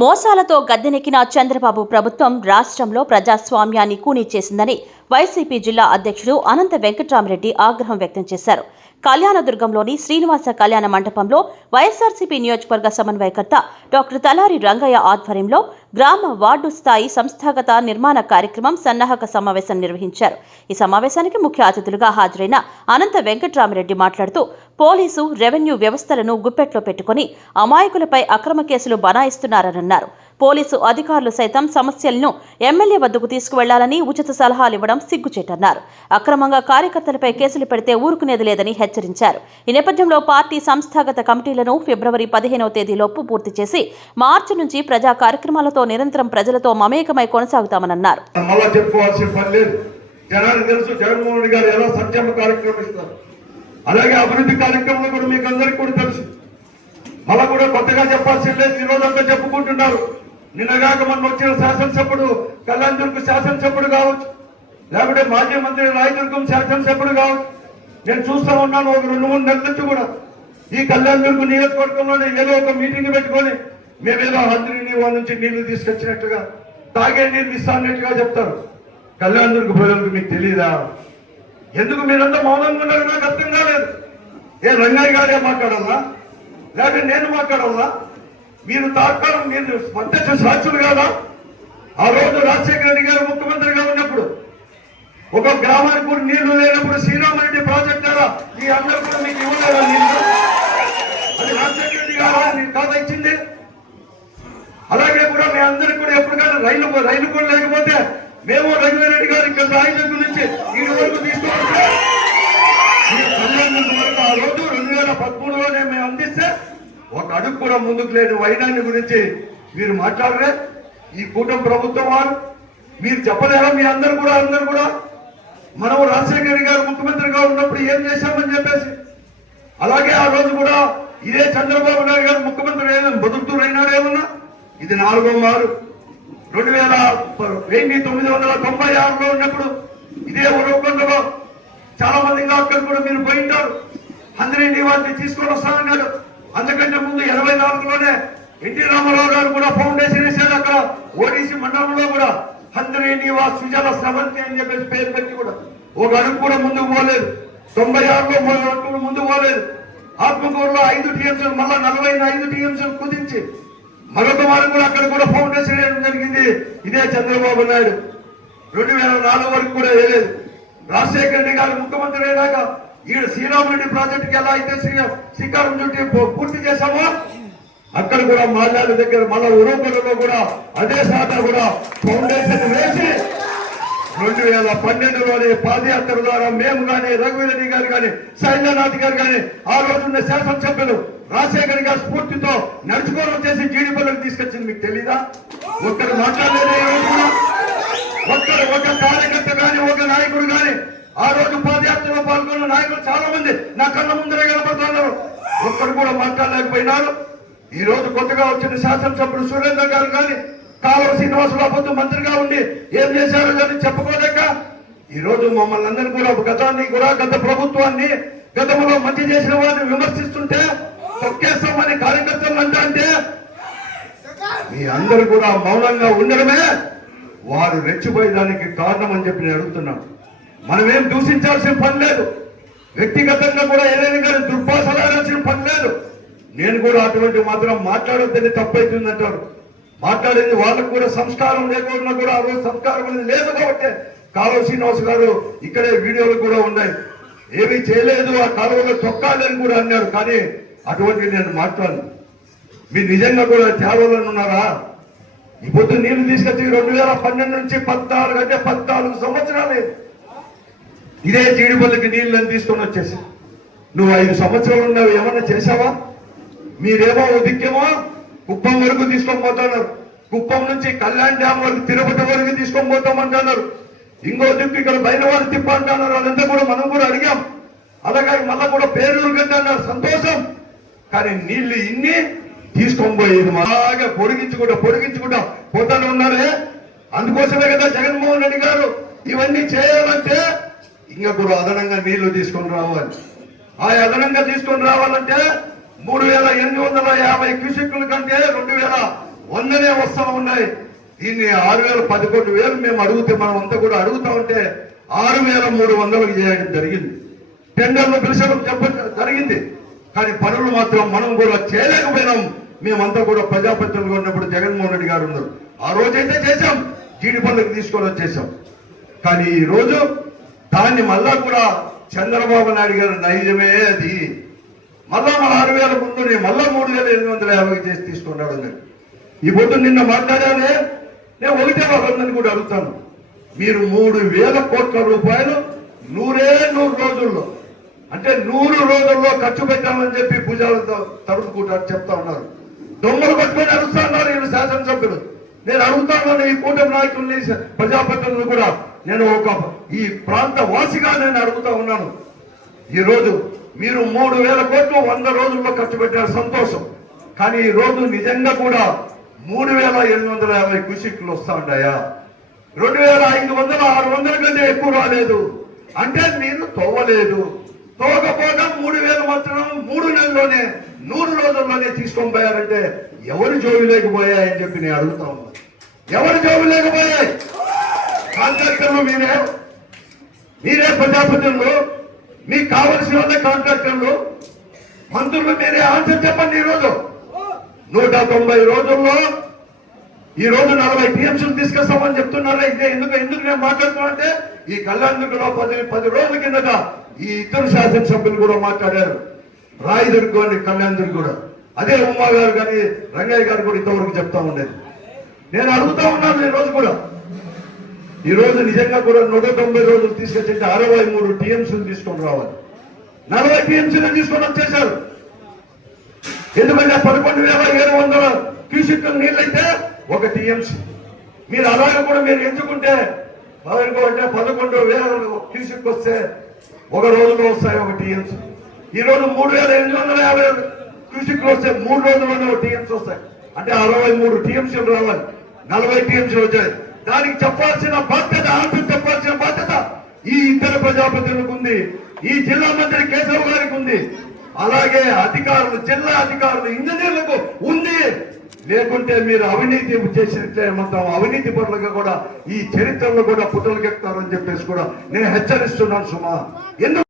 మోసాలతో గద్దెనెక్కిన చంద్రబాబు ప్రభుత్వం రాష్ట్రంలో ప్రజాస్వామ్యాన్ని కూనీ చేసిందని వైసీపీ జిల్లా అధ్యక్షుడు అనంత వెంకట్రామరెడ్డి ఆగ్రహం వ్యక్తం చేశారు. కళ్యాణదుర్గంలోని శ్రీనివాస కళ్యాణ మండపంలో వైఎస్ఆర్సీపీ నియోజకవర్గ సమన్వయకర్త డాక్టర్ తలారి రంగయ్య ఆధ్వర్యంలో గ్రామ వార్డు స్థాయి సంస్థాగత నిర్మాణ కార్యక్రమం సన్నాహక సమావేశం నిర్వహించారు. ఈ సమావేశానికి ముఖ్య అతిథులుగా హాజరైన అనంత వెంకట్రామరెడ్డి మాట్లాడుతూ పోలీసు, రెవెన్యూ వ్యవస్థలను గుప్పెట్లో పెట్టుకుని అమాయకులపై అక్రమ కేసులు బనాయిస్తున్నారన్నారు. పోలీసు అధికారులు సైతం సమస్యలను ఎమ్మెల్యే వద్దకు తీసుకువెళ్లాలని ఉచిత సలహాలు ఇవ్వడం సిగ్గుచేటన్నారు. అక్రమంగా కార్యకర్తలపై కేసులు పెడితే ఊరుకునేది లేదని హెచ్చరించారు. ఈ నేపథ్యంలో పార్టీ సంస్థాగత కమిటీలను ఫిబ్రవరి 15వ తేదీలోపు పూర్తి చేసి మార్చి నుంచి ప్రజా కార్యక్రమాలతో నిరంతరం ప్రజలతో మమేకమై కొనసాగుతామన్నారు. అలాగే అభివృద్ధి కార్యక్రమంలో కూడా మీకు అందరికీ కూడా తెలుసు. అలా కూడా కొత్తగా చెప్పాల్సి లేదు. ఈ రోజంతా చెప్పుకుంటున్నారు. నిన్నగాక మొన్న వచ్చిన శాసనసభ్యుడు కళ్యాణదుర్గం శాసనసభ్యుడు కావచ్చు, లేకపోతే మాజీ మంత్రి రాయదుర్గం శాసనసభ్యుడు కావచ్చు. నేను చూస్తూ ఉన్నాను. ఒక 2-3 నెలల నుంచి కూడా ఈ కళ్యాణదుర్గం నియోజకవర్గంలోనే ఏదో ఒక మీటింగ్ పెట్టుకొని మేమేదో వాళ్ళ నుంచి నీళ్లు తీసుకొచ్చినట్టుగా, తాగే నీళ్ళు ఇస్తానట్టుగా చెప్తారు. కళ్యాణదుర్గం ప్రజలకు మీకు తెలియదా? ఎందుకు మీరంతా మౌనంగా ఉన్నారు? నాకు అర్థం కాలేదు. ఏ రంగయ్య గారే మాట్లాడాలా, లేకపోతే నేను మాట్లాడాలా? మీరు తాత్కాలం మీరు ప్రత్యక్ష సాక్షులు కాదా? ఆ రోజు రాజశేఖర రెడ్డి గారు ముఖ్యమంత్రిగా ఉన్నప్పుడు ఒక గ్రామానికి కూడా నీళ్లు లేనప్పుడు శ్రీరామరెడ్డి ప్రాజెక్ట్ ద్వారా ఈ అందరూ కూడా మీకు ఇవ్వలేదా నీళ్లు? అది రాజశేఖర రెడ్డి గారు కాదా ఇచ్చింది? అలాగే కూడా మీ అందరికి కూడా ఎప్పటికైనా రైలు కూడా లేకపోతే మేము రఘువీరెడ్డి గారు ఇక్కడ రాయదుర్గం నుంచి ఈ వరకు తీసుకోవచ్చు. ఈ కళ్యాణదుర్గం వరకు ఆ రోజు 2013లోనే మేము అందిస్తే ఒక అడుగు కూడా ముందుకు లేని వైనాన్ని గురించి మీరు మాట్లాడరే? ఈ కూటమి ప్రభుత్వం వారు మీరు చెప్పలేరా? మీ అందరూ కూడా మనం రాజశేఖర రెడ్డి గారు ముఖ్యమంత్రిగా ఉన్నప్పుడు ఏం చేశామని చెప్పేసి. అలాగే ఆ రోజు కూడా ఇదే చంద్రబాబు నాయుడు గారు ముఖ్యమంత్రి బతుకుతూ అయినాడేమన్నా. ఇది 4వ మారు. 1996లో ఉన్నప్పుడు ఇదే ఉరవకొండలో చాలా మంది అక్కడ కూడా మీరు పోయింటారు. అందరినీ వాటిని తీసుకొని వస్తామన్నాడు. అందుకంటే ముందు 84లోనే ఎన్టీ రామారావు గారు కూడా ఫౌండేషన్ వేశారు. అక్కడ ఓడిసి మండలంలో కూడా అందరి నివాస్ సుజల స్రవంతి అని చెప్పేసి పేరు పెట్టి కూడా ఒక అడుగు కూడా ముందుకు పోలేదు. 96లో ముందుకు పోలేదు. ఆత్మకూరులో 5 టీఎంసీలు మళ్ళా 45 టీఎంసీలు కుదించి మరొక వారు కూడా అక్కడ కూడా ఫౌండేషన్ వేయడం జరిగింది. ఇదే చంద్రబాబు నాయుడు 2004 వరకు కూడా వేయలేదు. రాజశేఖర రెడ్డి గారు ముఖ్యమంత్రి అయినాక ఈడ శ్రీరామరెడ్డి ప్రాజెక్టుకి ఎలా అయితే శ్రీకారం చుట్టి పూర్తి చేశామో అక్కడ కూడా మాల్యాల దగ్గర మళ్ళా ఉరూపలలో కూడా అదే శాత కూడా ఫౌండేషన్ వేసి 2012లోని పాదయాత్ర ద్వారా మేము కానీ రఘువీరెడ్డి గారు కానీ సైన్యనాథ్ గారు కానీ ఆ రోజున్న శాసనసభ్యులు రాజశేఖర్ గారి స్ఫూర్తితో నడుచుకొని వచ్చేసి జీడిపల్లికి తీసుకొచ్చింది. మీకు తెలీదా? ఒక్కరు మాట్లాడలేదే? ఒక కార్యకర్త కానీ ఒక నాయకుడు కానీ ఆ రోజు పాదయాత్రలో పాల్గొన్న నాయకులు చాలా మంది నా కళ్ళ ముందరే కనపడుతున్నారు. ఒక్కరు కూడా మాట్లాడలేకపోయినారు. ఈ రోజు కొత్తగా వచ్చిన శాసనసభ్యుడు సురేందర్ గారు కానీ కాలువ శ్రీనివాసరావు మంత్రిగా ఉండి ఏం చేశారో కానీ చెప్పుకోలేక ఈ రోజు మమ్మల్ని అందరినీ కూడా గత ప్రభుత్వాన్ని గతంలో మంచి చేసిన వారిని విమర్శిస్తుంటే తొక్కేస్తామని కార్యకర్తలు అంటే మీ అందరూ కూడా మౌనంగా ఉండడమే వారు రెచ్చిపోయేదానికి కారణం అని చెప్పి నేను అడుగుతున్నాను. మనమేం దూషించాల్సిన పని లేదు. వ్యక్తిగతంగా కూడా ఏదైనా కానీ దుర్భాషలు ఆడాల్సిన పని లేదు. నేను కూడా అటువంటి మాత్రం మాట్లాడొద్దని తప్పైతుంది అంటారు. మాట్లాడేది వాళ్ళకు కూడా సంస్కారం లేకుండా కూడా ఆ రోజు సంస్కారం అనేది లేదు కాబట్టి కాలువ శ్రీనివాస్ గారు ఇక్కడే వీడియోలు కూడా ఉన్నాయి. ఏమీ చేయలేదు, ఆ కాలువలో తొక్కాలని కూడా అన్నారు. కానీ అటువంటి నేను మాట్లాడను. మీరు నిజంగా కూడా త్యాగంలో ఉన్నారా? ఈ పొద్దు నీళ్లు తీసుకొచ్చి 2012 నుంచి 14 అంటే 14 సంవత్సరాలు ఇదే జీడిపల్లికి నీళ్ళని తీసుకొని వచ్చేసి నువ్వు 5 సంవత్సరాలు ఉన్నావు. ఏమన్నా చేశావా? మీరేమో దిక్కేమో కుప్పం వరకు తీసుకొని పోతున్నారు. కుప్పం నుంచి కళ్యాణ్ డ్యామ్ వరకు తిరుపతి వరకు తీసుకొని పోతామంటున్నారు. ఇంకో దిక్కు ఇక్కడ బయలువారి తిప్ప అంటున్నారు. అదంతా కూడా మనం కూడా అడిగాం. అలాగే మళ్ళా కూడా పేరు కట్టన్నారు. సంతోషం. కానీ నీళ్లు ఇన్ని తీసుకొని పోయేది బాగా పొడిగించుకుంటా పోతానే ఉన్నారే. అందుకోసమే కదా జగన్మోహన్ రెడ్డి గారు ఇవన్నీ చేయాలంటే ఇంకా కూడా అదనంగా నీళ్లు తీసుకొని రావాలి. ఆ అదనంగా తీసుకొని రావాలంటే 3850 క్యూసెక్కుల కంటే వందనే వస్తా ఉన్నాయి. దీన్ని 6,000 మేము అడిగితే మనం అంతా కూడా అడుగుతా ఉంటే 6,300 చేయడం జరిగింది. టెండర్లు పిలిచడం జరిగింది. కానీ పనులు మాత్రం మనం కూడా చేయలేకపోయినాం. మేమంతా కూడా ప్రజాప్రతినిధులుగా ఉన్నప్పుడు జగన్మోహన్ రెడ్డి గారు ఉన్నారు. ఆ రోజైతే చేశాం, జీడి పనులకు తీసుకొని వచ్చేసాం. కానీ ఈ రోజు దాన్ని మళ్ళా కూడా చంద్రబాబు నాయుడు గారు నైజమే అది మళ్ళా మన 6,000 ముందుని మళ్ళా 3,850 చేసి తీసుకున్నాడు అన్నాడు. ఈ పొద్దు నిన్న మాట్లాడానే, నేను ఒకటే వాళ్ళందరినీ కూడా అడుగుతాను. మీరు 3,000 కోట్ల రూపాయలు 100 రోజుల్లో అంటే 100 రోజుల్లో ఖర్చు పెట్టామని చెప్పి భుజాలతో తడుపుకుంటారు చెప్తా ఉన్నారు. దొంగలు పట్టుకొని అడుగుతా ఉన్నారు వీళ్ళు శాసనసభ్యులు. నేను అడుగుతా ఉన్నాను ఈ కూటమి నాయకుల్ని, ప్రజాప్రతినిధులు కూడా. నేను ఈ ప్రాంత వాసిగా నేను అడుగుతా ఉన్నాను. ఈ రోజు మీరు 3,000 కోట్లు 100 రోజుల్లో ఖర్చు పెట్టారు, సంతోషం. కానీ ఈ రోజు నిజంగా కూడా 3,850 క్యూసెక్లు వస్తా ఉన్నాయా? 2,500 600 కంటే ఎక్కువ రాలేదు. అంటే మీరు తోవలేదు. తోకపోగా 3,000 మాత్రం 3 నెలల్లోనే 100 రోజుల్లోనే తీసుకొని పోయారంటే ఎవరు జోబు లేకపోయాయని చెప్పి నేను అడుగుతా ఉన్నాను. ఎవరు జోబు లేకపోయాయి? కాంట్రాక్టర్లు మీరే ప్రజాప్రతినిధులు, మీకు కావలసిన వాళ్ళే కాంట్రాక్టర్లు, మంత్రులు మీరే. ఆన్సర్ చెప్పండి. ఈరోజు 190 రోజుల్లో ఈ రోజు 40 టీఎంసీలు తీసుకొస్తామని చెప్తున్నారా? ఇదే ఎందుకు నేను మాట్లాడుతున్నా అంటే ఈ కళ్యాణదుర్గంలో 10 రోజుల కిందట ఈ ఇద్దరు శాసనసభ్యులు కూడా మాట్లాడారు. రాయదుర్గం అని కళ్యాణదుర్గం కూడా. అదే ఉమ్మా గారు కానీ రంగయ్య గారు కూడా ఇంతవరకు చెప్తా ఉండేది. నేను అడుగుతా ఉన్నాను ఈ రోజు కూడా. ఈ రోజు నిజంగా కూడా 190 రోజులు తీసుకొచ్చి 63 టీఎంసీలు తీసుకొని రావాలి. 40 టీఎంసీలు తీసుకొని వచ్చేశారు. ఎందుకంటే 11,700 క్యూసెక్కుల నీళ్ళైతే 1 టీఎంసీ. మీరు అలాగే కూడా మీరు ఎంచుకుంటే 11,000 క్యూసెక్ వస్తే 1 రోజులో వస్తాయి 1 టీఎంసీ. ఈ రోజు 3,850 క్యూసెక్లు వస్తే 3 రోజుల్లోనే 1 టీఎంసీ వస్తాయి. అంటే 63 టీఎంసీలు రావాలి. 40 టీఎంసీలు వచ్చాయి. దానికి చెప్పాల్సిన బాధ్యత, ఆన్సర్ చెప్పాల్సిన బాధ్యత ఈ ఇద్దరు ప్రజాప్రతినిధులకు ఉంది. ఈ జిల్లా మంత్రి కేశవ్ గారికి ఉంది. అలాగే అధికారులు, జిల్లా అధికారులు, ఇంజనీర్లకు ఉంది. లేకుంటే మీరు అవినీతి చేసినట్లే మొత్తం అవినీతి పరులుగా కూడా ఈ చరిత్రలో కూడా పుట్టలకెత్తారని చెప్పేసి కూడా నేను హెచ్చరిస్తున్నాను సుమా. ఎందుకు